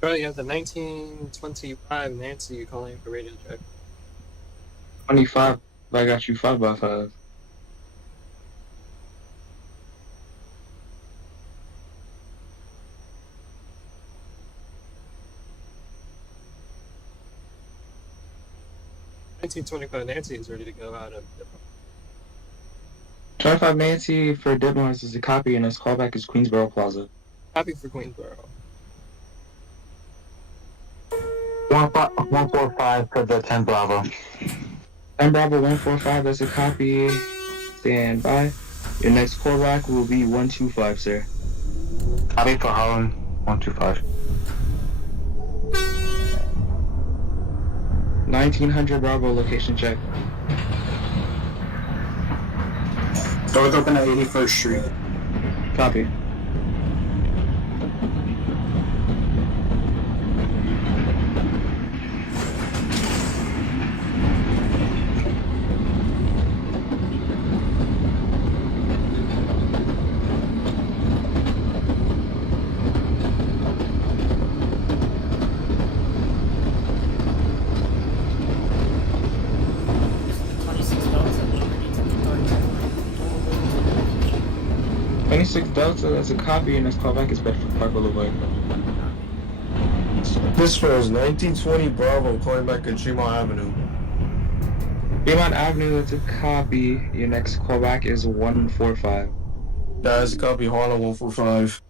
Charlie, you have the 1925 Nancy calling for radio check. 25. I got you 5 by 5. Nancy is ready to go out of the 25 Nancy for Dibmars is a copy, and its callback is Queensboro Plaza. copy for Queensboro. 145 for the 10 Bravo. 10 Bravo 145, that's a copy. Stand by. Your next callback will be 125, sir. Copy for Holland 125. 1900 Bravo, location check. Doors open at 81st Street. Copy. Delta, that's a copy, and next callback is Bedford Park Boulevard. This is 1920 Bravo calling back at Tremont Avenue. Tremont Avenue, that's a copy. Your next callback is 145. That is a copy Harlem 145.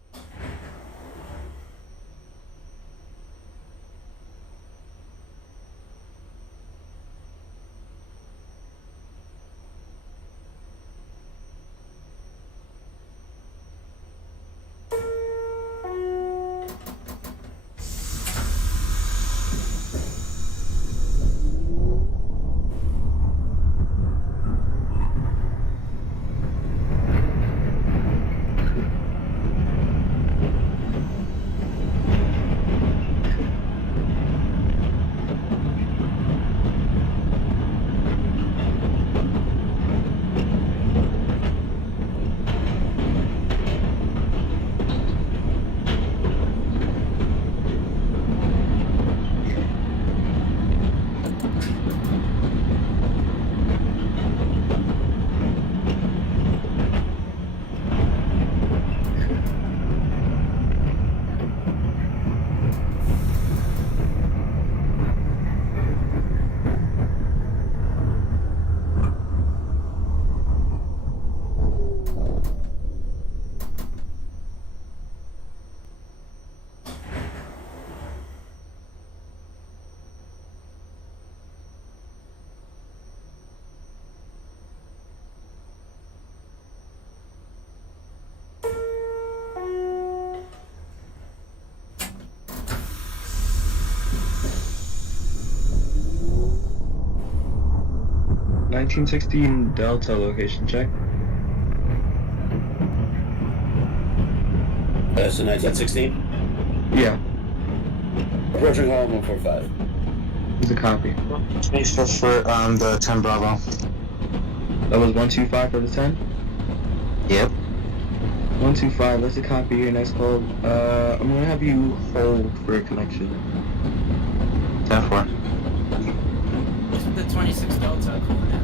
$1916 Delta, location check. So 1916? Yeah, Approaching Hall 145. it's a copy. 25 for the 10 Bravo. That was 125 for the 10? Yep. 125, that's a copy. Your next call, I'm gonna have you hold for a connection. 10-4. The 26 Delta calling at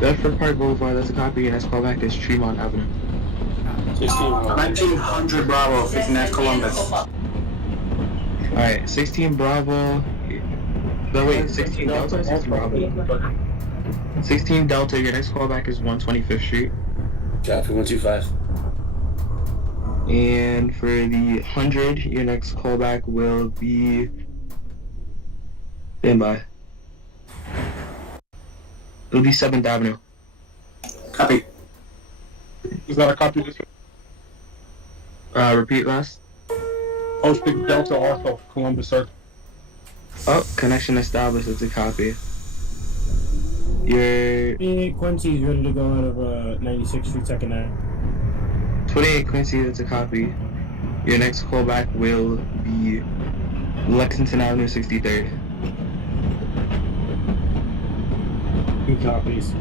Bedford Park Boulevard, that's a copy. Your next callback is Tremont Avenue. 16 1900 Bravo, 59 Columbus. Alright, 16 Bravo. No, wait, 16 Delta or 16 Bravo? 16 Delta, your next callback is 125th Street. Copy 125. And for the 100, your next callback will be... Stand by. It'll be 7th Avenue. Copy. Is that a copy of this? Repeat last. Posting Delta also, Columbus, sir. Oh, connection established, it's a copy. Your 28 Quincy is ready to go out of 96th Street, 2nd Ave. 28 Quincy, that's a copy. Your next callback will be Lexington Avenue, 63rd. 2 copies.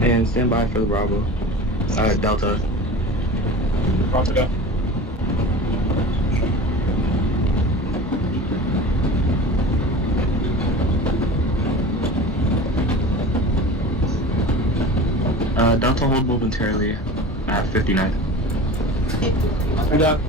And stand by for the Bravo. Delta. Copy that. Delta hold momentarily at 59. I got.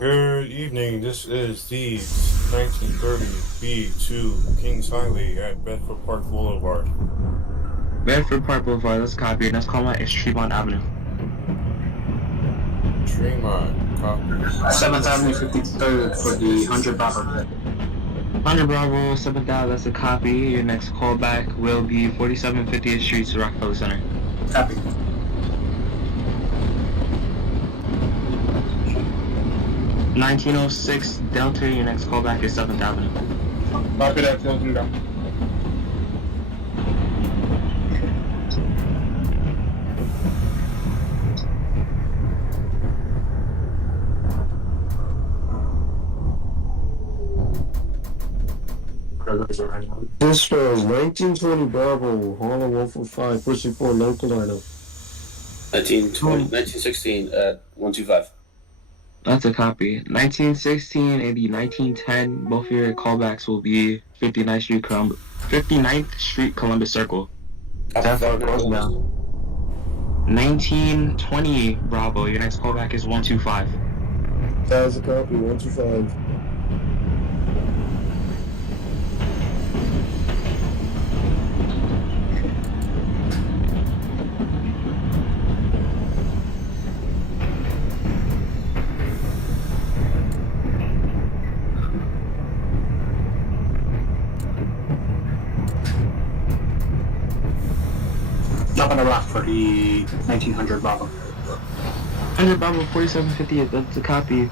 Good evening, this is the 1930 B2 Kings Highway at Bedford Park Boulevard. Bedford Park Boulevard, let's copy. Next call out is Tremont Avenue. Tremont, copy. 7th Avenue, 53rd for the 100 Bravo. 100 Bravo, 7th Ave, that's a copy. Your next callback will be 47 50th Street to Rockefeller Center. Copy. $19.06 Delta, your next callback is 7th Avenue. Copy that, closing down. This was 1920 Bravo, Harlem 145, pushing for local item. 1916 at 125. That's a copy. 1916 and the 1910, both of your callbacks will be 59th Street, Columbus Circle. 1920 Bravo, your next callback is 125. That's a copy, 125. Dropping a rock for the 1900 Bravo. 100 Bravo, 4750, that's a copy.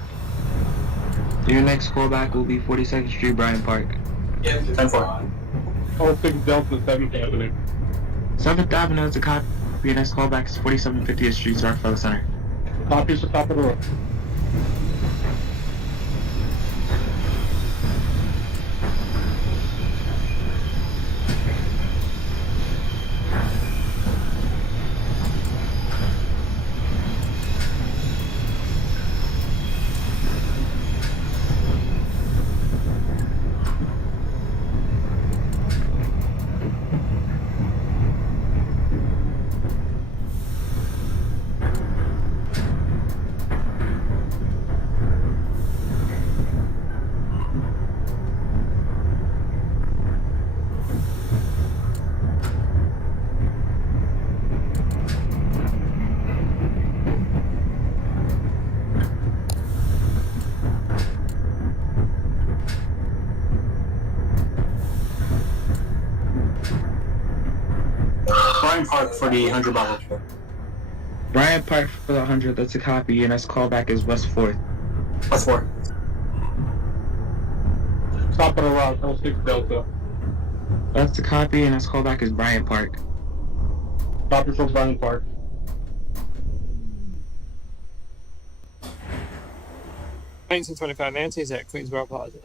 Your next callback will be 42nd Street, Brighton Park. 10-4. 06 Delta, 7th Avenue. 7th Avenue, that's a copy. Your next callback is 47 50th Street, Rockefeller Center. Copies the top of the road. Brighton Park for the 100 Bravo. Brighton Park for the 100, that's a copy. Your next callback is West 4th. West 4. Top of the rock, 06 Delta. That's a copy. Your next callback is Brighton Park. Copy for Brighton Park. Nancy's at Queensboro Plaza.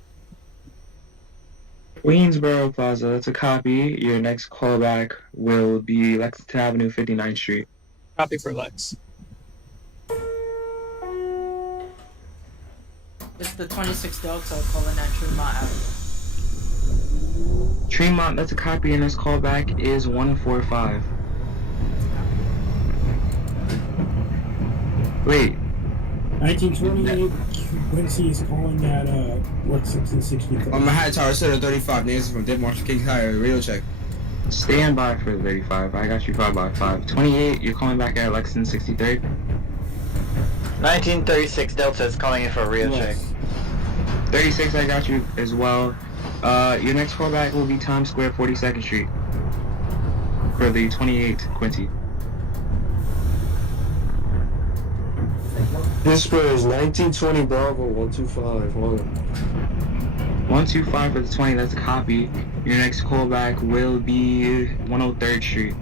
Queensboro Plaza, that's a copy. Your next callback will be Lexington Avenue, 59th Street. Copy for Lex. It's the 26 Delta calling at Tremont Avenue. Tremont, that's a copy. Your next callback is 145. Wait. 1928, Quincy is calling at what 1663. On my high tower, center 35, Nancy from Dead Marshall Kings Higher, radio check. Stand by for 35. I got you 5 by 5. 28, you're calling back at Lexington 63rd. 1936 Delta is calling in for a real check. 36, I got you as well. Your next callback will be Times Square, 42nd Street. For the 28 Quincy. This was 1920 Bravo, 125. Hold on. 125 for the 20, that's a copy. Your next callback will be 103rd Street.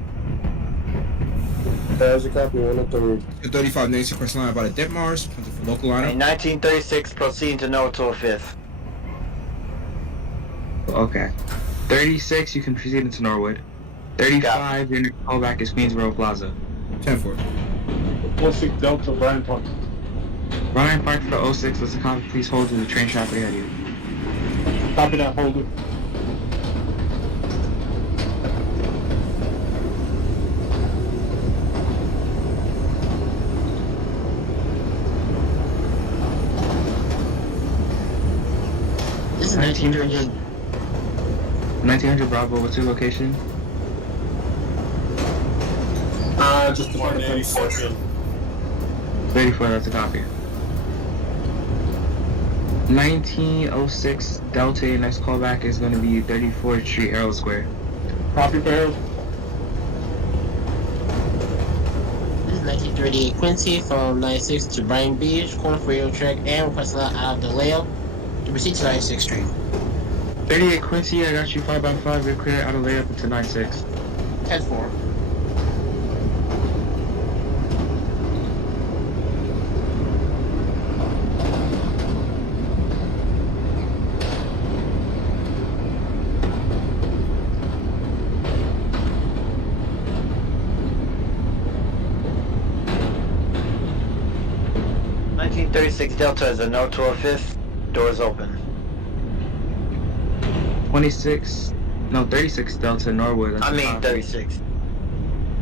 There's a copy, 103rd. 235 96 first line about a Ditmars. Local lineup. 1936, proceeding to no 205th. Okay. 36, you can proceed into Norwood. 35, your next callback is Queensboro Plaza. 10-4. 06 Delta, Brian Park. Brian Park for 06, let's copy, please hold to the train traffic ahead of you. Copy that, hold it. This is 1900. 1900 Bravo, what's your location? Just the 34th. 34, that's a copy. 1906 Delta, your next callback is going to be 34th Street, Herald Square. Copy for Harold. This is 1938 Quincy from 96 to Brighton Beach, corner for rail track, and request a lot out of the layout to proceed to 96th Street. 38 Quincy, I got you 5x5, you're clear out of layup into 96. 10-4. Delta is a no 205th. Doors open. 36 Delta Norwood. That's I mean copy. 36.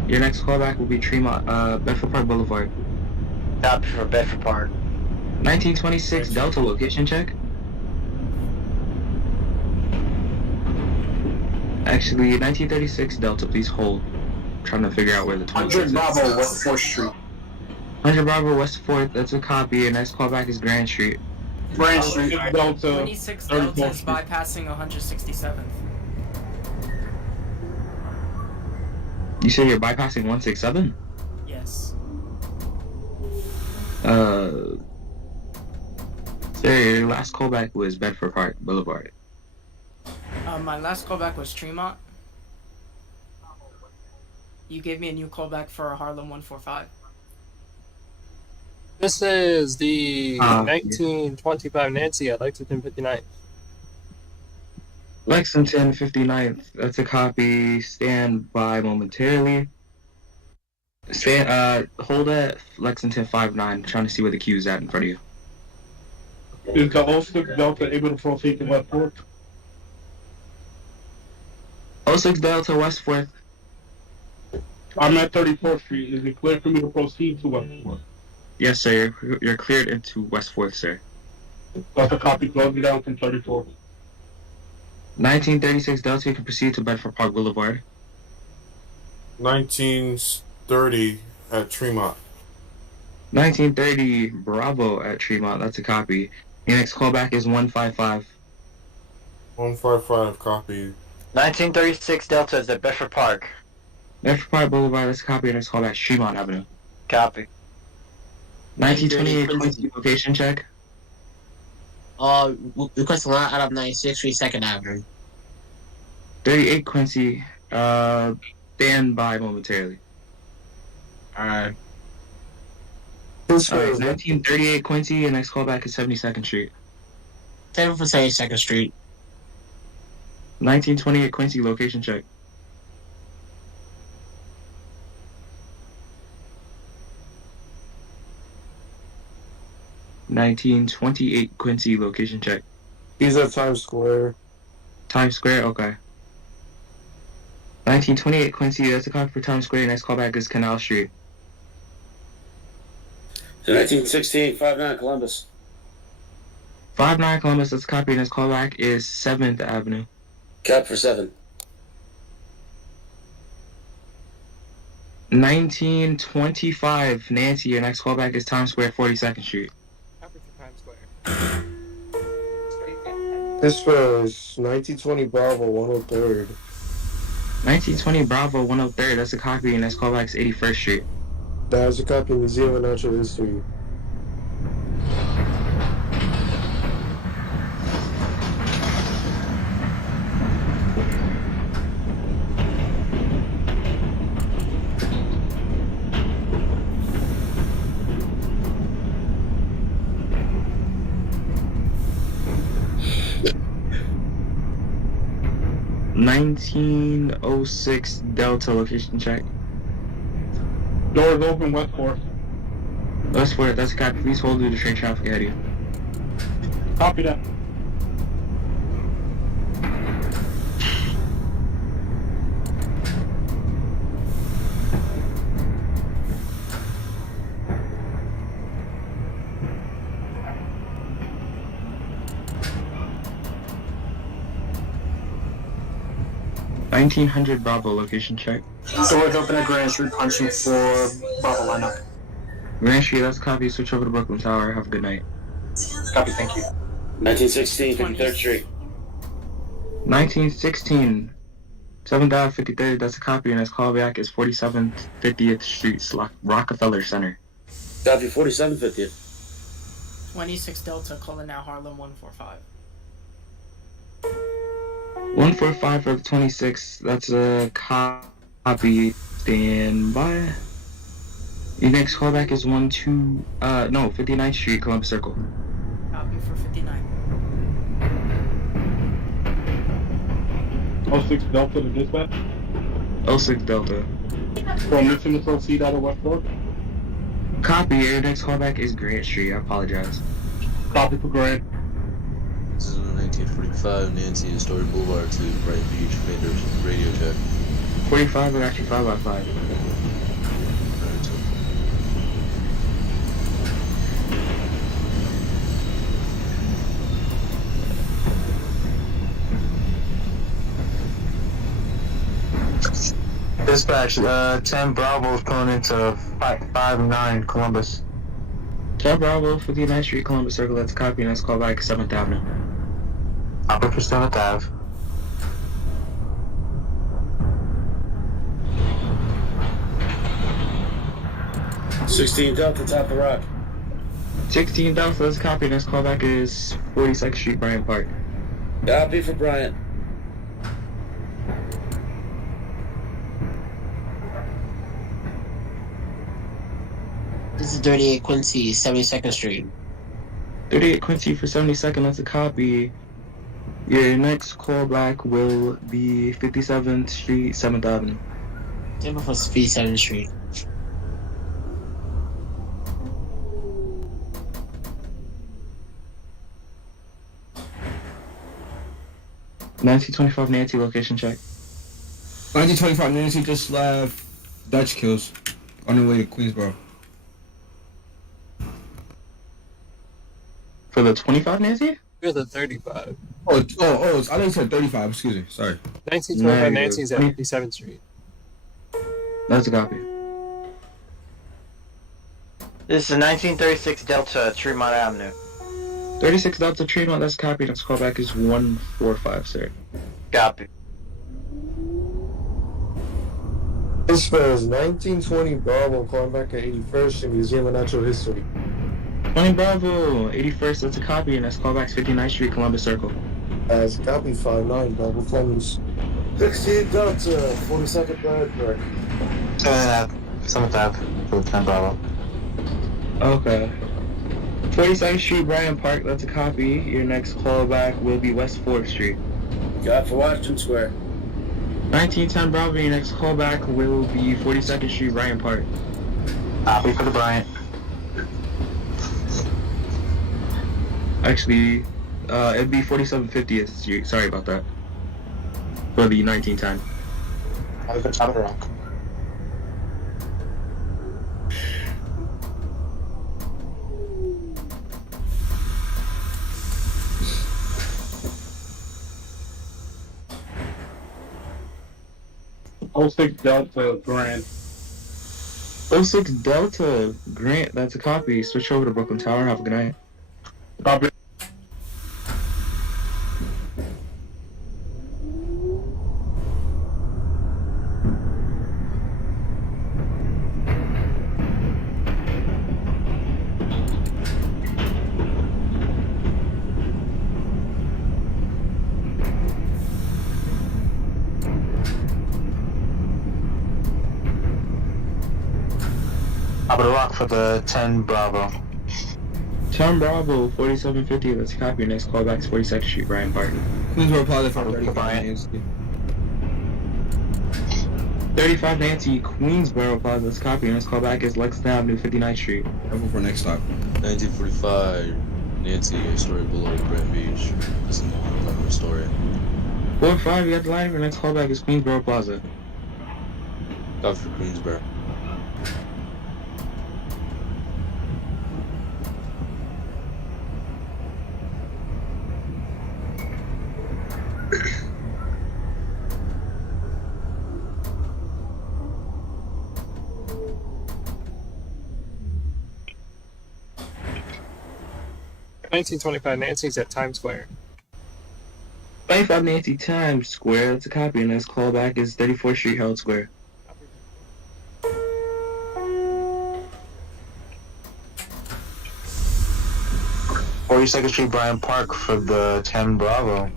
Your next callback will be Tremont, Bedford Park Boulevard. Copy for Bedford Park. 1926 Delta, location check. Actually, 1936 Delta, please hold. I'm trying to figure out where the 26 100 is. Bravo, West 4th Street. 100 Bravo, West 4th, that's a copy. Your next callback is Grand Street. Grand Street. Delta. 26 Delta is bypassing 167th. You say you're bypassing 167? Yes. Sir, your last callback was Bedford Park Boulevard. My last callback was Tremont. You gave me a new callback for Harlem 145. This is the 1925 Nancy at Lexington 59. Lexington 59th, that's a copy. Stand by momentarily. Hold at Lexington 59, trying to see where the queue is at in front of you. Is the 06 Delta able to proceed to West 4th? 06 Delta, West 4th. I'm at 34th Street. Is it clear for me to proceed to West 4th? Yes, sir. You're cleared into West 4th, sir. That's a copy closing down from 34th. 1936 Delta, you can proceed to Bedford Park Boulevard. 1930 at Tremont. 1930 Bravo at Tremont, that's a copy. Your next callback is 155. 155 copy. 1936 Delta is at Bedford Park. Bedford Park Boulevard, that's a copy. Your next callback is Tremont Avenue. Copy. 1928 Quincy, location check. Request a lot out of 96 Street, 2nd Avenue. 38 Quincy, stand by momentarily. Alright. 1938 Quincy, your next callback is 72nd Street. 7 for 72nd Street. 1928 Quincy, location check. (1928) Quincy, location check. He's at Times Square. Times Square, okay. 1928 Quincy, that's a copy for Times Square. Next callback is Canal Street. 1968 59 Columbus. 59 Columbus, that's a copy. Next callback is 7th Avenue. Cap for 7. 1925 Nancy, your next callback is Times Square, 42nd Street. Times Square. This was 1920 Bravo, 103rd. 1920 Bravo, 103rd, that's a copy. Next callback is 81st Street. That's a copy of Museum of Natural History. 1906 Delta location check. Doors open, West 4. West 4, that's a copy. Please hold due to train traffic ahead of you. Copy that. $1900 Bravo location check. Doors open at Grand Street, punching for Bravo lineup. Grand Street, that's a copy. Switch over to Brooklyn Tower. Have a good night. Copy, thank you. 1916, 53rd Street. 1916 7th Ave 53rd, that's a copy. Your next callback is 47th 50th Street, Rockefeller Center. Copy 4750th. 26 Delta, calling now Harlem 145. 145 for the 26th, that's a copy. Stand by. Your next callback is 59th Street, Columbus Circle. Copy for 59. 06 Delta to dispatch. 06 Delta. From missing to proceed out of West 4. Copy, your next callback is Grant Street, I apologize. Copy for Grand. This is 1945 Nancy and Story Boulevard to Brighton Beach. Vendors radio check. 45 and actually 5x5. Dispatch, 10 Bravo is pulling into 559 Columbus. 10 Bravo, 59th Street, Columbus Circle, that's a copy. Next callback, 7th Avenue. Copy for 7th Ave. '16 Delta, top the rock. 16 Delta, that's a copy. Next callback is 42nd Street, Bryant Park. Copy for Bryant. This is 38 Quincy, 72nd Street. 38 Quincy for 72nd, that's a copy. Your next callback will be 57th Street, 7th Avenue. Tampa for 57th Street. $1925 Nancy location check. 1925 Nancy just left Dutch Kills on the way to Queensboro. For the 25 Nancy? You're the 35. I thought you said 35, excuse me, sorry. 1925 Nancy's at 57th Street. That's a copy. This is 1936 Delta, Tremont Avenue. 36 Delta Tremont, that's a copy. Next callback is 145, sir. Copy. This is 1920 Bravo, calling back at 81st and Museum of Natural History. 20 Bravo, 81st, that's a copy. Next callback is 59th Street, Columbus Circle. As copy 59 Bravo Clemens. 16 Delta, 42nd Bryant Park. 7th Ave for the 10 Bravo. Okay. 42nd Street, Bryant Park, that's a copy. Your next callback will be West 4th Street. Got for Washington Square. 1910 Bravo, your next callback will be 42nd Street, Bryant Park. Copy for the Bryant. Actually, it'd be 4750th Street, sorry about that. For the 1910. Copy for top of the rock. Oh 06 Delta Grand. 06 Delta Grant, that's a copy. Switch over to Brooklyn Tower. Have a good night. Copy. Top of the rock for the 10 Bravo. Tom Bravo, 4750, let's copy. Your next callback is 42nd Street, Brian Barton. Queensboro Plaza for 35 Nancy. 35 Nancy, Queensboro Plaza, let's copy. Your next callback is Lexington Avenue, 59th Street. Careful for next stop. 1945 Nancy, Astoria Boulevard, Brighton Beach. This is the Astoria. 45, you got the line. Your next callback is Queensboro Plaza. Stop for Queensboro. Nineteen 25 Nancy's at Times Square. 25 Nancy Times Square, let's copy. Your next callback is 34th Street, Herald Square. "42nd Street, Bryant Park" for the 10 Bravo.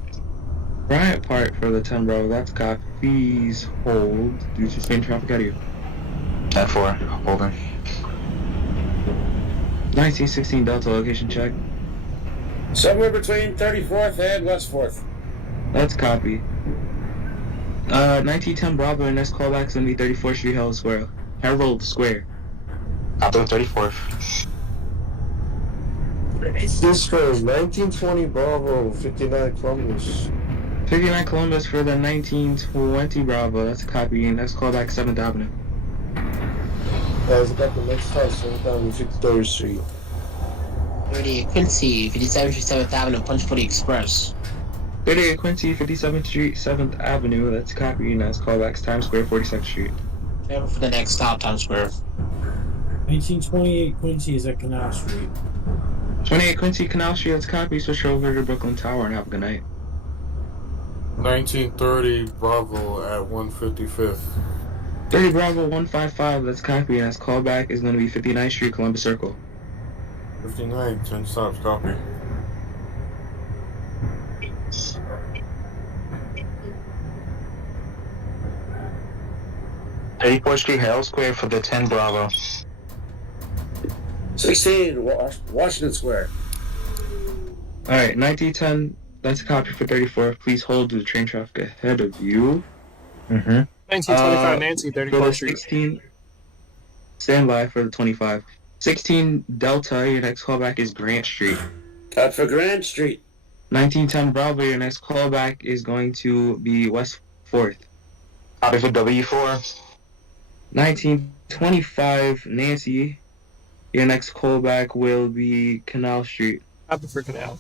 Bryant Park for the 10 Bravo, that's copy. Please hold due to sustained traffic out of you. 10-4, holding. 1916 Delta, location check. Somewhere between 34th and West 4th. Let's copy. 1910 Bravo, your next callback is going to be 34th Street, Herald Square. Copy 34th. Cisco, 1920 Bravo, 59 Columbus. 59 Columbus for the 1920 Bravo, that's a copy. Your next callback, 7th Avenue. Guys, about the next time, 7th Avenue, 53rd Street. 38 Quincy, 57th Street, 7th Avenue, punch for the Express. 38 Quincy, 57th Street, 7th Avenue, that's a copy. Your next callback, Times Square, 42nd Street. Careful for the next stop, Times Square. 1928 Quincy is at Canal Street. 28 Quincy, Canal Street, let's copy. Switch over to Brooklyn Tower and have a good night. 1930 Bravo at 155th. 30 Bravo, 155, let's copy. Your next callback is going to be 59th Street, Columbus Circle. 59, 10 stops, copy. "34th Street, Herald Square" for the 10 Bravo. 16 Washington Square. Alright, 1910, that's a copy for 34. Please hold to the train traffic ahead of you. 1925 Nancy, For the 34th Street. 16, stand by for the 25. 16 Delta, your next callback is Grant Street. Cut for Grand Street. 1910 Bravo, your next callback is going to be West 4th. Copy for W4. 1925 Nancy, your next callback will be Canal Street. Copy for Canal.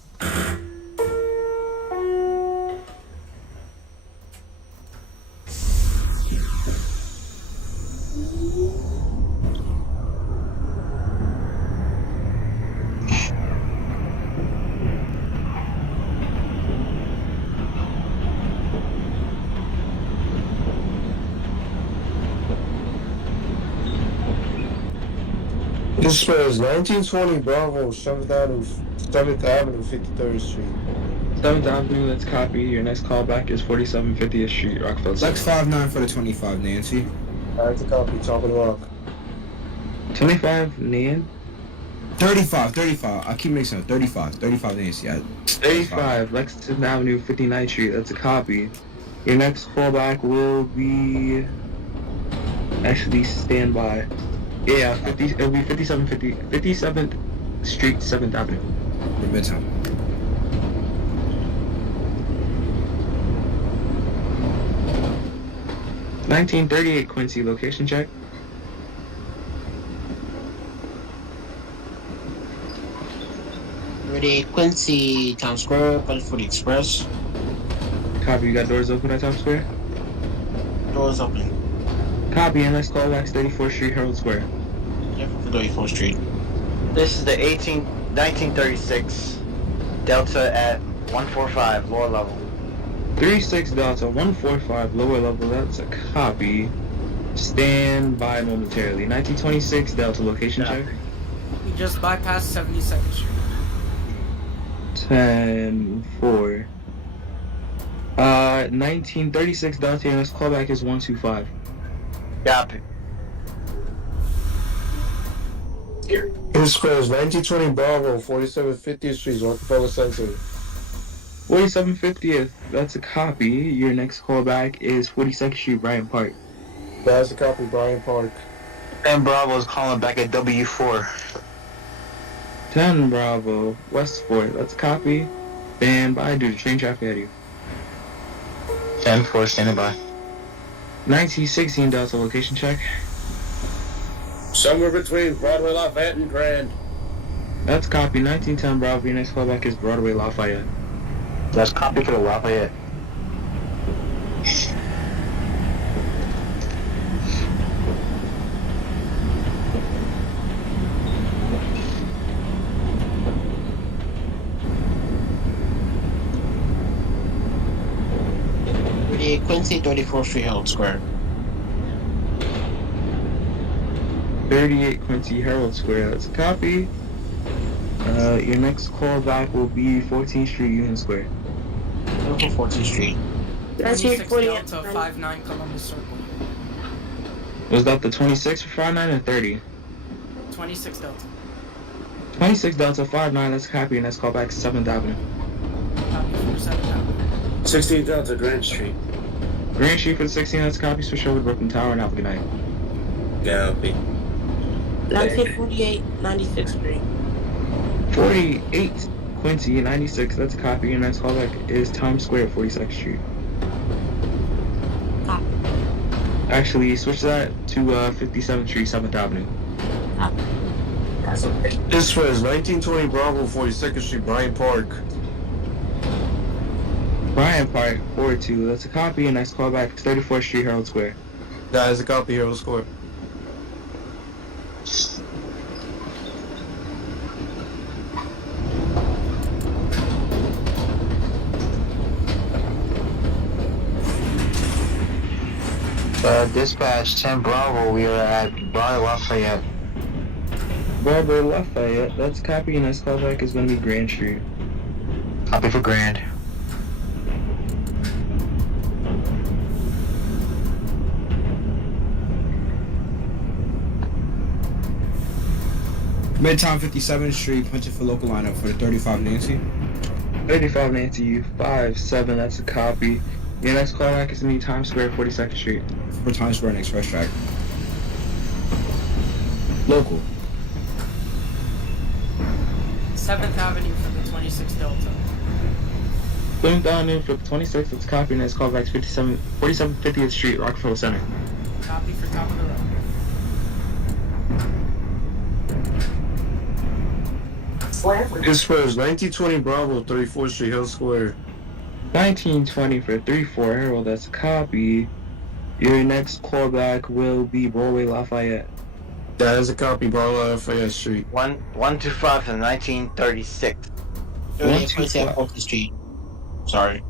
This is 1920 Bravo, 7th Avenue, 53rd Street. 7th Avenue, let's copy. Your next callback is 4750th Street, Rockefeller. Lex 59 for the 25, Nancy. Alright, to copy, top of the rock. 25 Nan. 35. I keep mixing up. 35 Nancy. 35 Lexington Avenue, 59th Street, that's a copy. Your next callback will be... Actually, stand by. Yeah, it'll be 57th Street, 7th Avenue. For Midtown. $1938 Quincy, location check. Ready, Quincy, Times Square, punch for the Express. Copy, you got doors open at Times Square? Doors open. Copy, and next callback's 34th Street, Herald Square. Careful for 34th Street. This is the 1936 Delta at 145, lower level. 36 Delta, 145, lower level, that's a copy. Stand by momentarily. 1926 Delta, location check. We just bypassed 72nd Street. 10-4. 1936 Delta, and this callback is 125. Copy. His square is 1920 Bravo, 4750th Street, Rockefeller Center. 4750th, that's a copy. Your next callback is 42nd Street, Brighton Park. That's a copy, Brian Park. 10 Bravo is calling back at W4. 10 Bravo, Westport, that's a copy. Stand by due to train traffic ahead of you. 10-4, standing by. 1916 Delta, location check. Somewhere between Broadway, Lafayette, and Grand. That's copy. 1910 Bravo, your next callback is Broadway, Lafayette. That's copy for the Lafayette. Quincy, 34th Street, Herald Square. 38 Quincy Herald Square, that's a copy. Your next callback will be 14th Street, Union Square. Okay, 14th Street. 26 Delta 59 Columbus Circle. Was that the 26 for 59 or 30? 26 Delta. 26 Delta 59, that's a copy, and that's callback 7th Avenue. Copy for 7th Avenue. 16 Delta, Grand Street. Grand Street for the 16, that's a copy, switch over to Brooklyn Tower, and have a good night. Copy. 1948, 96th Street. 48 Quincy, 96, that's a copy, and next callback is Times Square, 42nd Street. Copy. Actually, switch that to 57th Street, 7th Avenue. Copy. His square is 1920 Bravo, 42nd Street, Bryant Park. Bryant Park, 42, that's a copy, and next callback is 34th Street, Herald Square. That is a copy, Herald Square. Dispatch 10 Bravo, we are at Broadway Lafayette. Broadway Lafayette, that's a copy, and next callback is going to be Grand Street. Copy for Grand. Midtown 57th Street, punching for local lineup for the 35 Nancy. 35 Nancy, 5-7, that's a copy. Your next callback is going to be Times Square, 42nd Street. For Times Square and Express Track. Local. 7th Avenue for the 26 Delta. 7th Avenue for the 26th, that's a copy, and next callback is 4750th Street, Rockefeller Center. Copy for top of the road. His square is 1920 Bravo, 34th Street, Hill Square. 1920 for 34 Herald, that's a copy. Your next callback will be Broadway Lafayette. That is a copy, Broadway Lafayette Street. 125 for the 1936. 4th Street. Sorry.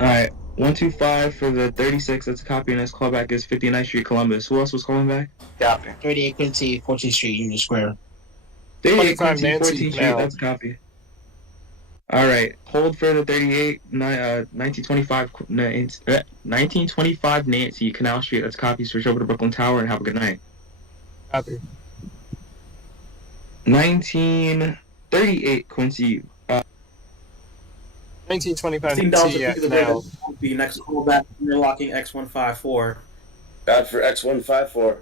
Alright, 125 for the 36, that's a copy, and next callback is 59th Street, Columbus. Who else was calling back? Copy. 38 Quincy, 14th Street, Union Square. 38 25 Quincy, Nancy 14th Street, Canal. that's a copy. Alright, hold for the 38, 1925 Nancy, Canal Street, that's a copy. Switch over to Brooklyn Tower and have a good night. Copy. 1938 Quincy, 1925 $16 Nancy to the Canal. The next callback, you're locking X154. Got for X154.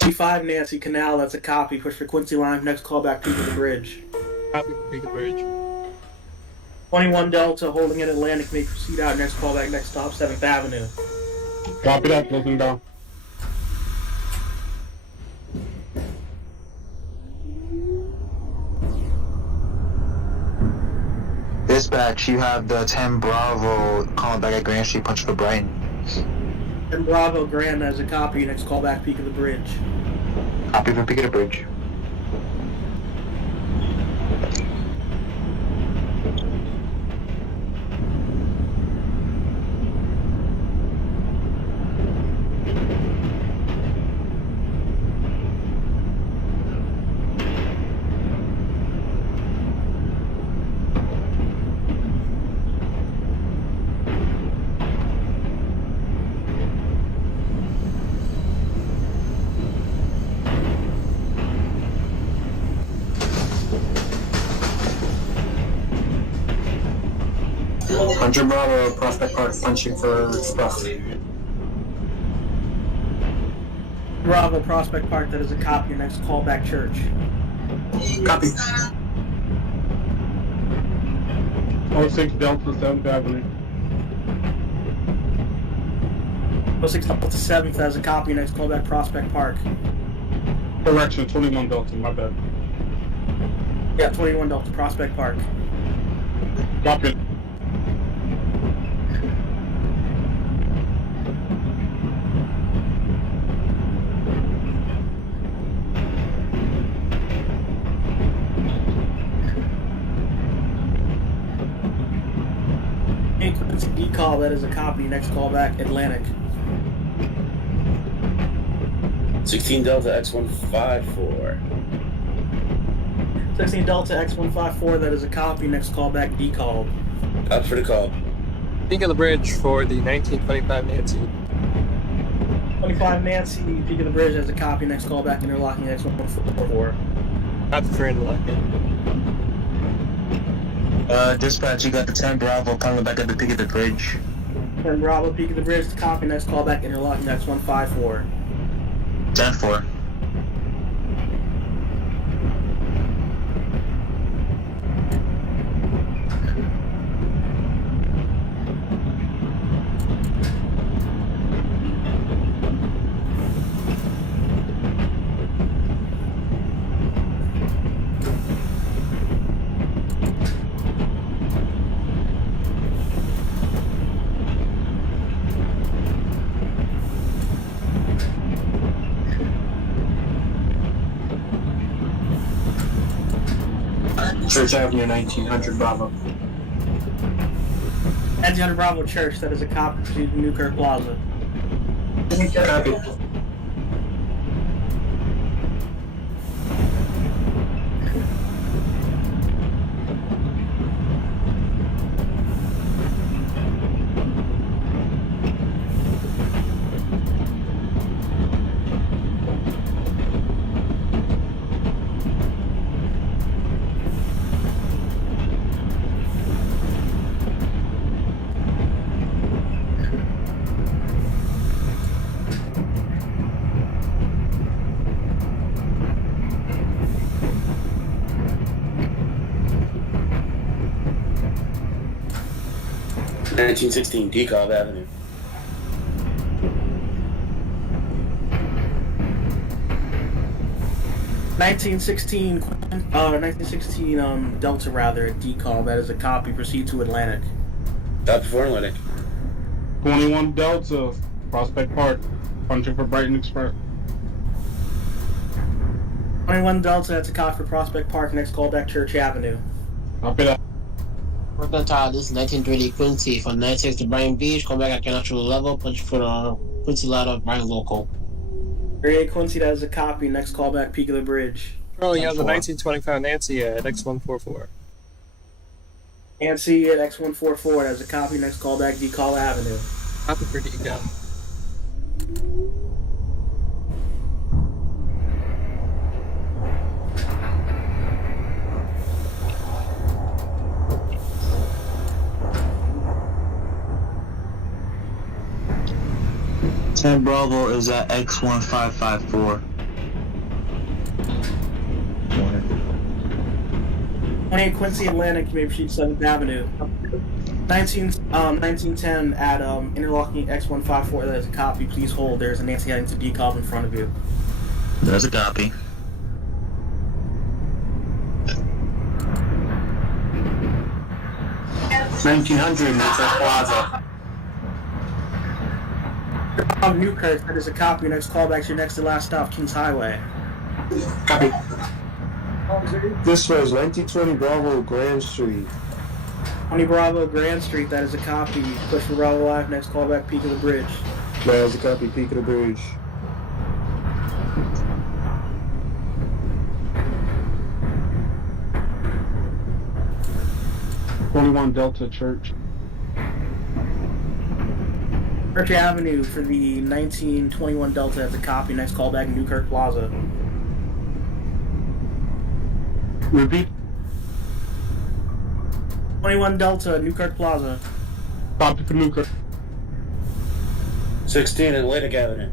T5 Nancy Canal, that's a copy. Push for Quincy Lime, next callback, Peak of the Bridge. Copy for Beacon Bridge. 21 Delta, holding in Atlantic, may proceed out, next callback, next stop, 7th Avenue. Copy that, closing down. Dispatch, you have the 10 Bravo calling back at Grand Street, punching for Brighton. And Bravo Grand as a copy, next callback, Peak of the Bridge. Copy for Peak of the Bridge. 100 Bravo, Prospect Park, punching for Express. Bravo, Prospect Park, that is a copy. Your next callback church. Copy. 06 Delta 7th Avenue. 06 Delta 7th as a copy. Your next callback Prospect Park. Correction, 21 Delta, my bad. Yeah, 21 Delta, Prospect Park. Copy. Decall, that is a copy. Next callback, Atlantic. 16 Delta X154. 16 Delta X154, that is a copy. Next callback, decalled. Out for the call. Peak of the bridge for the 1925 Nancy. 25 Nancy, Peak of the Bridge as a copy. Next callback, interlocking X144. Copy for interlocking. Dispatch, you got the 10 Bravo coming back at the peak of the bridge. 10 Bravo, Peak of the Bridge, copy. Next callback, interlocking X154. 10-4. Church Avenue, 1900 Bravo. 1900 Bravo Church, that is a copy. Proceed to Newkirk Plaza. Copy. $1916 DeKalb Avenue. $1916 Delta rather at decall. That is a copy. Proceed to Atlantic. Copy for Atlantic. 21 Delta, Prospect Park, punching for Brighton Express. 21 Delta, that's a copy for Prospect Park. Next callback, Church Avenue. Copy that. Brooklyn Tower, this is 1930 Quincy from 96 to Brighton Beach. Come back at natural level, punch for the Quincy ladder, Brighton local. 38 Quincy, that is a copy. Next callback, Peak of the Bridge. Oh, yeah, the 1925 Nancy at X144. Nancy at X144, that is a copy. Next callback, Decall Avenue. Copy for decal. Bravo is at X1554. 28 Quincy Atlantic, you may proceed to 7th Avenue. 1910 at interlocking X154, that is a copy. Please hold. There's a Nancy heading to decall in front of you. There's a copy. $1900 Newkirk Plaza. Newkirk, that is a copy. Next callback, your next to last stop, Kings Highway. Copy. This was 1920 Bravo Grand Street. 20 Bravo Grand Street, that is a copy. Push for Bravo Live, next callback, Peak of the Bridge. There's a copy, Peak of the Bridge. Delta Church. Church Avenue for the 1921 Delta as a copy. Next callback, Newkirk Plaza. Repeat. 21 Delta, Newkirk Plaza. Copy for Newkirk. 16 Atlantic Avenue.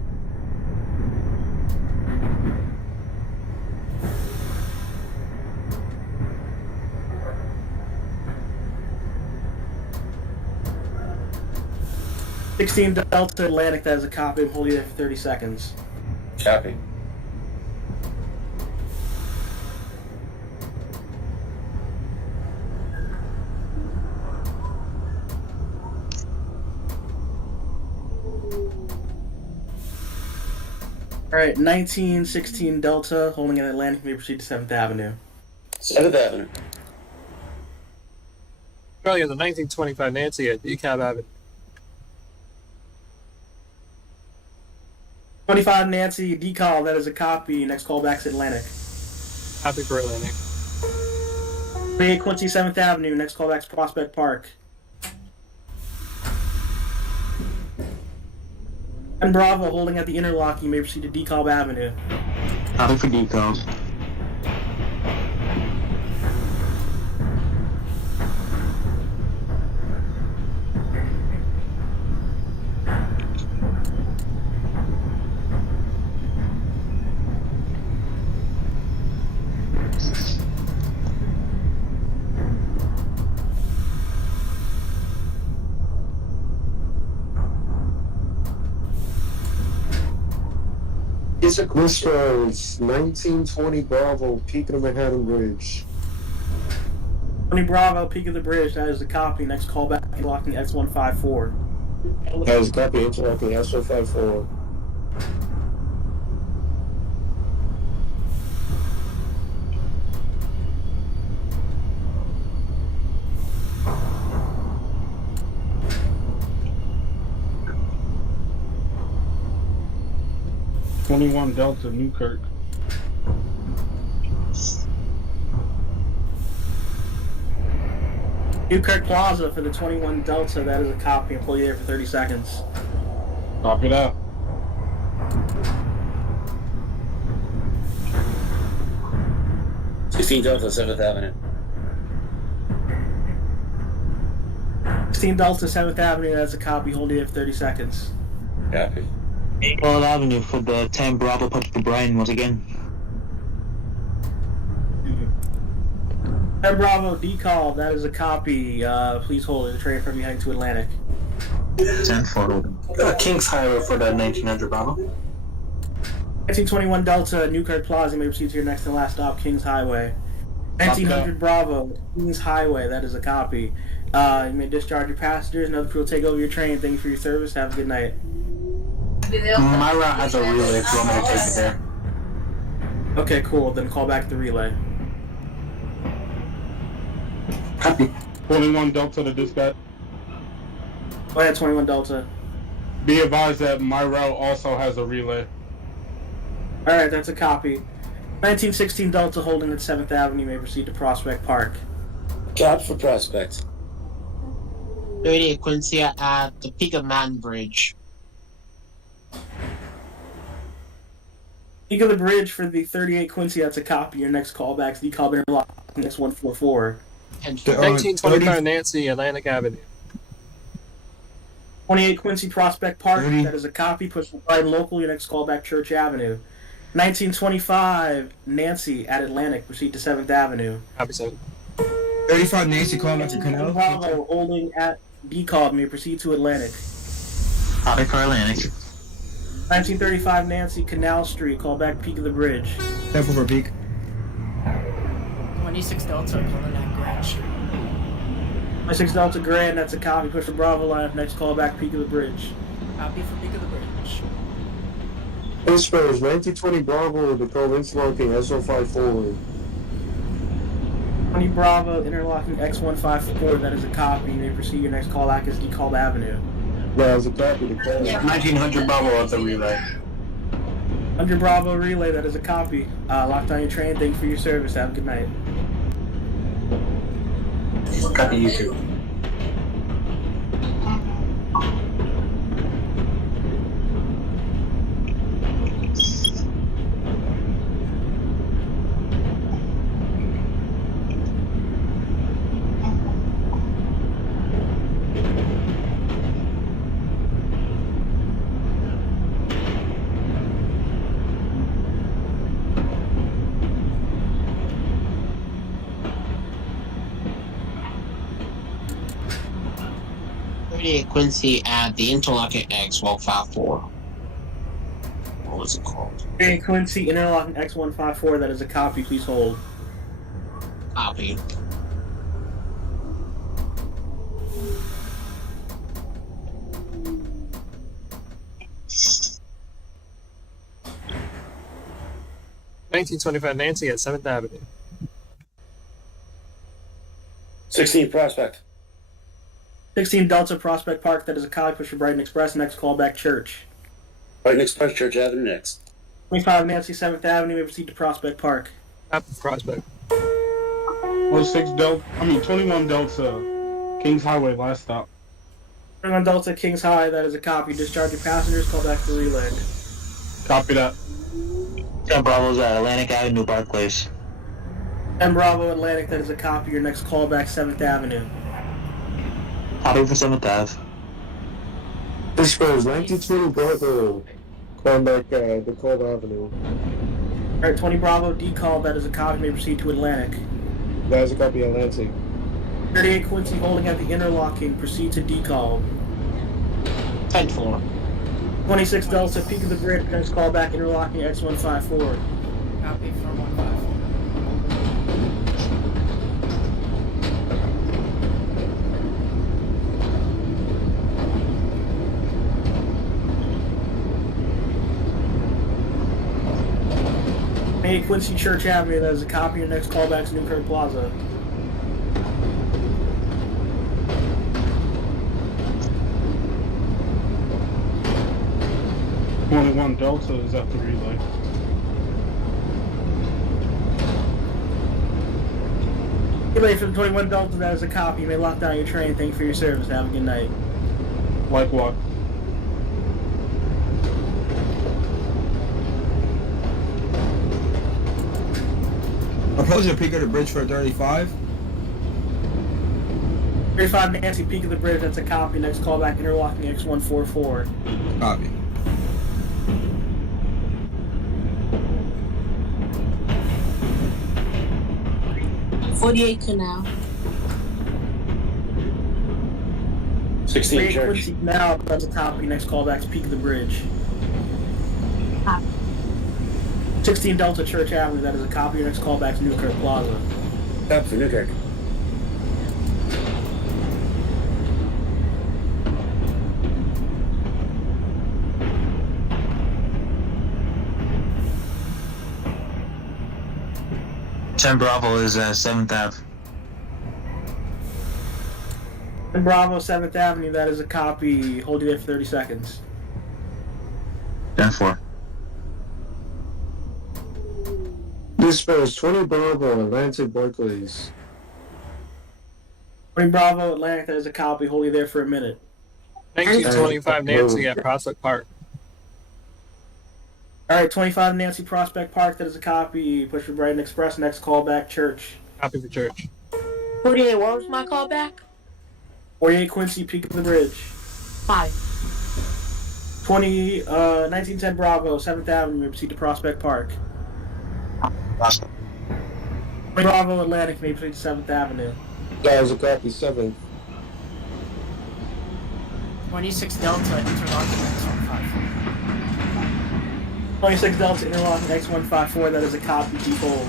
Delta Atlantic, that is a copy. I'm holding it for 30 seconds. Copy. Alright, 1916 Delta, holding an Atlantic, may proceed to 7th Avenue. 7th Avenue. Australia, the 1925 Nancy at DeKalb Avenue. 25 Nancy, DeKalb, that is a copy. Next call back's Atlantic. Copy for Atlantic. 28 Quincy, 7th Avenue, next call back's Prospect Park. And Bravo, holding at the interlock, you may proceed to DeKalb Avenue. Copy for DeKalb. This was 1920 Bravo, peak of the Manhattan Bridge. 20 Bravo, peak of the bridge, that is a copy. Next call back, interlocking X154. That was a copy, interlocking S154. Delta, Newkirk. Newkirk Plaza for the 21 Delta, that is a copy. I'll pull you there for 30 seconds. Copy that. Delta, 7th Avenue. 16 Delta, 7th Avenue, that's a copy. Hold you there for 30 seconds. Copy. 12th Avenue for the 10 Bravo, put for Brighton once again. 10 Bravo, DeKalb, that is a copy. Please hold it. The train from behind to Atlantic. 10 for Kings Highway for the 1900 Bravo. 1921 Delta, Newkirk Plaza, may proceed to your next and last stop, Kings Highway. 1900 Bravo, Kings Highway, that is a copy. You may discharge your passengers, another crew will take over your train. Thank you for your service. Have a good night. My route has a relay if you want me to take it there. Okay, cool. Then call back the relay. Copy. 21 Delta to dispatch. Go ahead, 21 Delta. Be advised that my route also has a relay. Alright, that's a copy. 1916 Delta holding at 7th Avenue, may proceed to Prospect Park. Copy for Prospect. 38 Quincy at the peak of Manhattan Bridge. Peak of the bridge for the 38 Quincy, that's a copy. Your next callback's DeKalb interlock, next 144. 1925 Nancy, Atlantic Avenue. 28 Quincy Prospect Park, that is a copy. Push for Brighton local, your next callback Church Avenue. 1925 Nancy at Atlantic, proceed to 7th Avenue. Copy 7. 35 Nancy, call back to Canal. Bravo holding at DeKalb, may proceed to Atlantic. Copy for Atlantic. 1935 Nancy, Canal Street, call back peak of the bridge. Temple for peak. 26 Delta, calling at Grand Street. 26 Delta Grand, that's a copy. Push for Bravo line, next call back peak of the bridge. Copy for peak of the bridge. This was 1920 Bravo, the call interlocking S154. 20 Bravo, interlocking X154, that is a copy. You may proceed your next call back is DeKalb Avenue. That was a copy. The call. 1900 Bravo at the relay. 100 Bravo relay, that is a copy. Locked on your train, thank you for your service. Have a good night. Copy you too. 38 Quincy at the interlocking X154. What was it called? 38 Quincy, interlocking X154, that is a copy, please hold. Copy. Nancy at 7th Avenue. 16 Prospect. 16 Delta Prospect Park, that is a copy, push for Brighton Express, next callback Church. Brighton Express, Church Avenue next. 25 Nancy, 7th Avenue, may proceed to Prospect Park. Copy Prospect. 21 Delta, Kings Highway, last stop. 21 Delta, Kings High, that is a copy. Discharge your passengers, call back to reland. Copy that. 10 Bravo's at Atlantic Avenue, Barclays. 10 Bravo Atlantic, that is a copy. Your next callback, 7th Avenue. Copy for 7th Ave. This goes 1920 Bravo. Calling back DeKalb Avenue. Alright, 20 Bravo, decall, that is a copy. May proceed to Atlantic. That is a copy Atlantic. 38 Quincy, holding at the interlocking, proceed to decall. 10-4. 26 Delta, peak of the bridge, next callback, interlocking X154. Copy for 154. Hey, Quincy Church Avenue, that is a copy. Your next callback is Newkirk Plaza. Only one Delta is at the relay. Relay for the 21 Delta, that is a copy. You may lock down your train. Thank you for your service. Have a good night. Likewise. Approaching peak of the bridge for 35. 35 Nancy, peak of the bridge, that's a copy. Next callback, interlocking X144. Copy. Canal. 16 Church. Quincy Canal, that's a copy. Next callback's peak of the bridge. Copy. 16 Delta Church Avenue, that is a copy. Your next callback's Newkirk Plaza. Copy for Newkirk. Bravo is at 7th Ave. And Bravo, 7th Avenue, that is a copy. Hold you there for 30 seconds. 10-4. This goes 20 Bravo Atlantic Barclays. 20 Bravo Atlantic, that is a copy. Hold you there for a minute. 1925 Nancy at Prospect Park. Alright, 25 Nancy Prospect Park, that is a copy. Push for Brighton Express, next callback Church. Copy for Church. 48, what was my callback? 48 Quincy, peak of the bridge. 5. 1910 Bravo, 7th Avenue, proceed to Prospect Park. 20 Bravo Atlantic, may proceed to 7th Avenue. That is a copy 7th. 26 Delta, interlocking X154. 26 Delta, interlocking X154, that is a copy, default.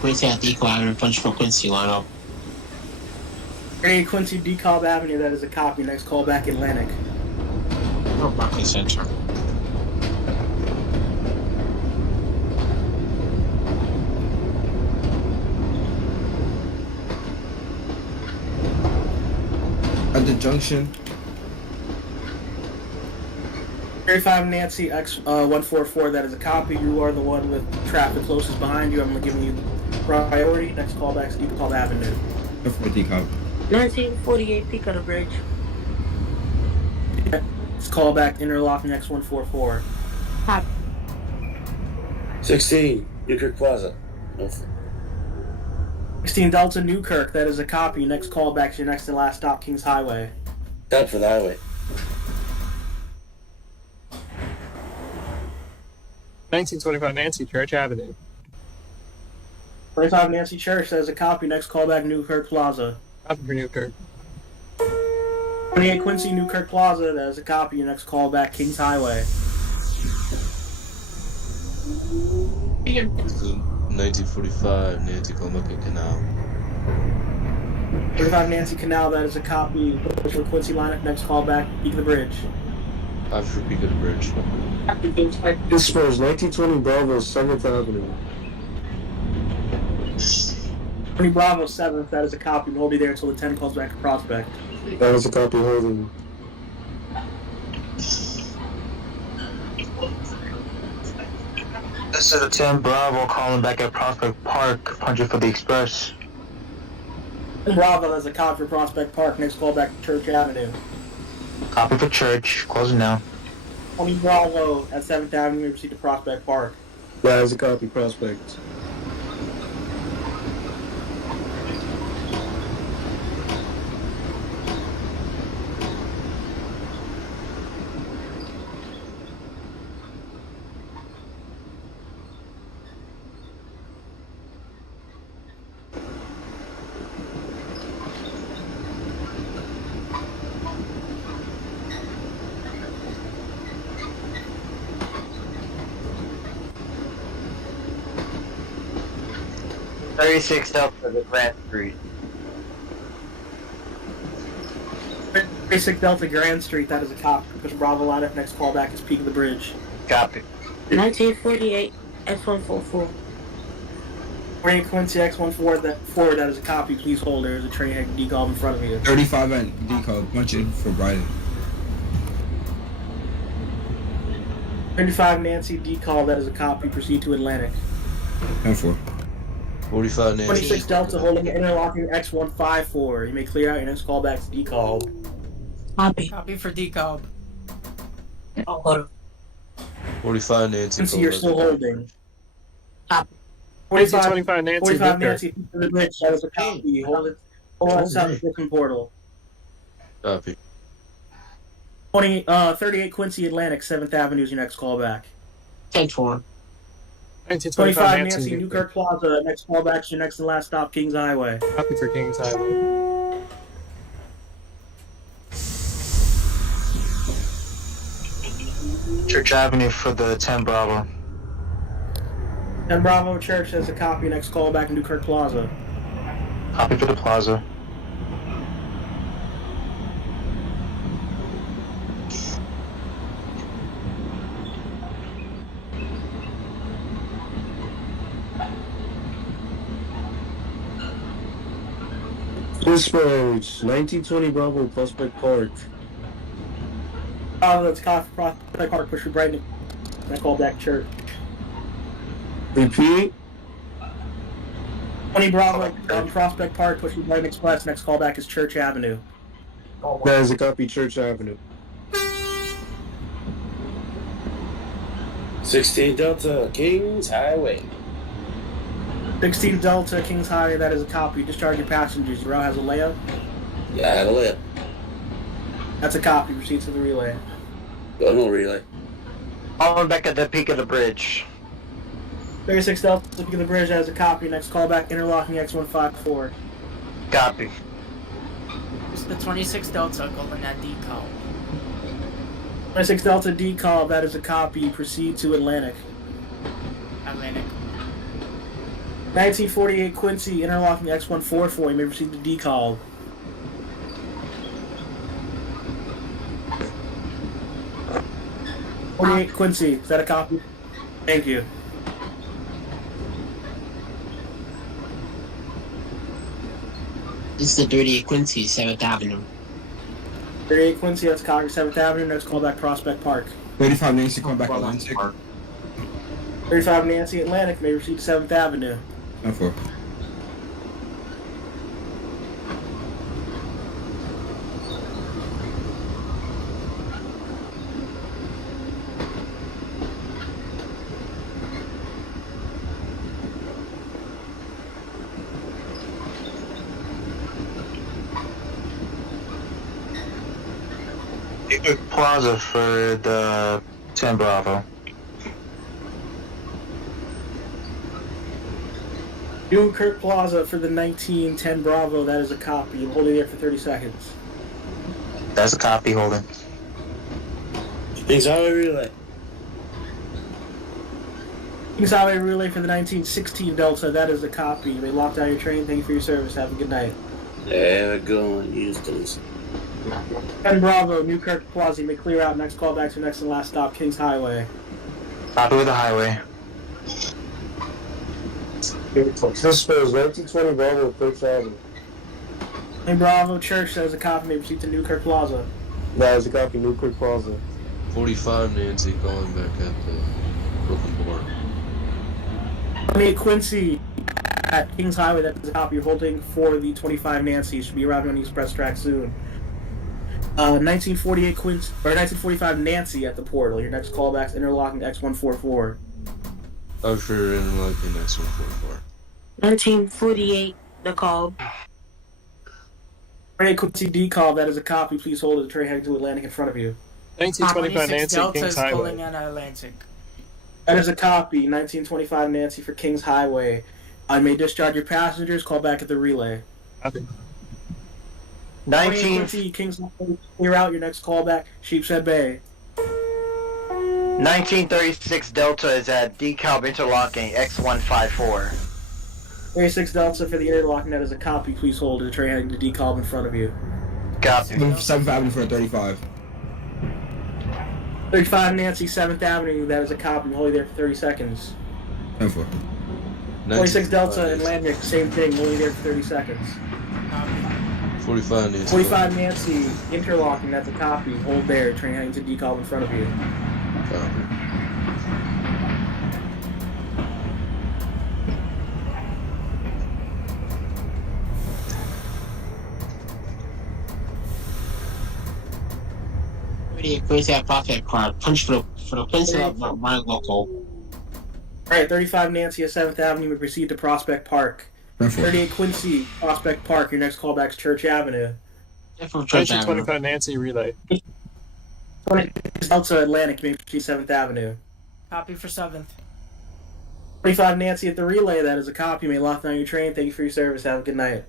Quincy at Deco Avenue, punch for Quincy lineup. 38 Quincy, DeKalb Avenue, that is a copy. Next callback Atlantic. Oh, Barclays Center. At the junction. 35 Nancy X144, that is a copy. You are the one with traffic closest behind you. I'm giving you priority. Next callback's DeKalb Avenue. For DeKalb. 1948, peak of the bridge. It's callback interlocking X144. Copy. 16 Newkirk Plaza. 16 Delta Newkirk, that is a copy. Next callback to your next and last stop, Kings Highway. Stop for the highway. 1925 Nancy, Church Avenue. 25 Nancy Church, that is a copy. Next callback, Newkirk Plaza. Copy for Newkirk. 28 Quincy Newkirk Plaza, that is a copy. Your next callback, Kings Highway. 1945 Nancy Columbia Canal. 25 Nancy Canal, that is a copy. For Quincy lineup, next callback, Peak of the Bridge. Copy for Peak of the Bridge. This was 1920 Bravo, 7th Avenue. 20 Bravo 7th, that is a copy. We'll be there until the 10 calls back to Prospect. That is a copy holding. This is a 10 Bravo calling back at Prospect Park, punching for the Express. Bravo, that is a copy for Prospect Park. Next callback to Church Avenue. Copy for Church, closing now. 20 Bravo at 7th Avenue, we proceed to Prospect Park. That is a copy, Prospect. Delta to Grant Street. 36 Delta Grand Street, that is a copy. Push Bravo lineup, next callback is Peak of the Bridge. Copy. 1948 X144. 48 Quincy X14, that is a copy. Please hold. There is a train head decal in front of you. 35 and decal, punching for Brighton. 35 Nancy decal, that is a copy. Proceed to Atlantic. 10-4. 45 Nancy. 26 Delta holding interlocking X154. You may clear out your next callback to decal. Copy. Copy for decal. 45 Nancy. Quincy, you're still holding. Copy. 1925 Nancy, 45 Victor. Nancy to the bridge, that is a copy. Hold it. Hold on south of Brooklyn Portal. Copy. 38 Quincy Atlantic, 7th Avenue is your next callback. 10-4. 1925 Nancy Nancy, Newkirk Plaza, next callback is your next and last stop, Kings Highway. Copy for Kings Highway. Church Avenue for the 10 Bravo. 10 Bravo Church has a copy, next callback in Newkirk Plaza. Copy for the Plaza. This was 1920 Bravo, Prospect Park. Oh, that's copy for Prospect Park, push for Brighton. Next callback Church. Repeat. 20 Bravo Prospect Park, push for Brighton Express. Next callback is Church Avenue. That is a copy, Church Avenue. 16 Delta, Kings Highway. 16 Delta Kings Highway, that is a copy. Discharge your passengers. Your route has a layup. Yeah, I had a layup. That's a copy. Proceed to the relay. Oh, no relay. Calling back at the Peak of the Bridge. 36 Delta Peak of the Bridge, that is a copy. Next callback, interlocking X154. Copy. It's the 26 Delta going at decal. 26 Delta decal, that is a copy. Proceed to Atlantic. Atlantic. 1948 Quincy, interlocking X144. You may proceed to decal. Quincy, is that a copy? Thank you. This is the 38 Quincy, 7th Avenue. 38 Quincy, that's Congress 7th Avenue. Next callback, Prospect Park. 35 Nancy, come back Atlantic. 35 Nancy Atlantic, may proceed to 7th Avenue. 10-4. Plaza for the 10 Bravo. Newkirk Plaza for the 1910 Bravo. That is a copy. I'm holding there for 30 seconds. That's a copy, holding. Kings Highway Relay. Kings Highway Relay for the 1916 Delta. That is a copy. You may lock down your train. Thank you for your service. Have a good night. There we go. Houston's. 10 Bravo, Newkirk Plaza. You may clear out. Next call back to next and last stop, Kings Highway. Copy with the highway. This is 1920 Bravo, 3rd Avenue. 10 Bravo, Church. That is a copy. May proceed to Newkirk Plaza. That is a copy, Newkirk Plaza. 45 Nancy calling back at the Brooklyn Board. 28 Quincy at Kings Highway. That is a copy. You're holding for the 25 Nancy. Should be arriving on the express track soon. 1948 Quincy, or 1945 Nancy at the portal. Your next callback's interlocking X144. Oh, sure, interlocking X144. 1948, the call. 28 Quincy D call. That is a copy. Please hold the train heading to Atlantic in front of you. 1925 Nancy, Delta Kings is Highway. pulling out of Atlantic. That is a copy. 1925 Nancy for Kings Highway. I may discharge your passengers. Call back at the relay. Copy. 19 Kings Highway. Clear out. Your next callback, Sheepshead Bay. 1936 Delta is at decal interlocking X154. 36 Delta for the interlocking. That is a copy. Please hold the train heading to decal in front of you. Copy. 7th Avenue for 35. 35 Nancy, 7th Avenue. That is a copy. I'm holding there for 30 seconds. 10-4. 26 Delta and Landrick, same thing. Holding there for 30 seconds. 45 Nancy. 45 Nancy, interlocking. That's a copy. Hold there. Train heading to decal in front of you. Copy. Quincy at Pocket Card. Punch for the Quincy of my local. Alright, 35 Nancy at 7th Avenue. We proceed to Prospect Park. 38 Quincy, Prospect Park. Your next callback's Church Avenue. 1925 Nancy Relay. 26 Delta Atlantic. You may proceed 7th Avenue. Copy for 7th. 25 Nancy at the relay. That is a copy. You may lock down your train. Thank you for your service. Have a good night.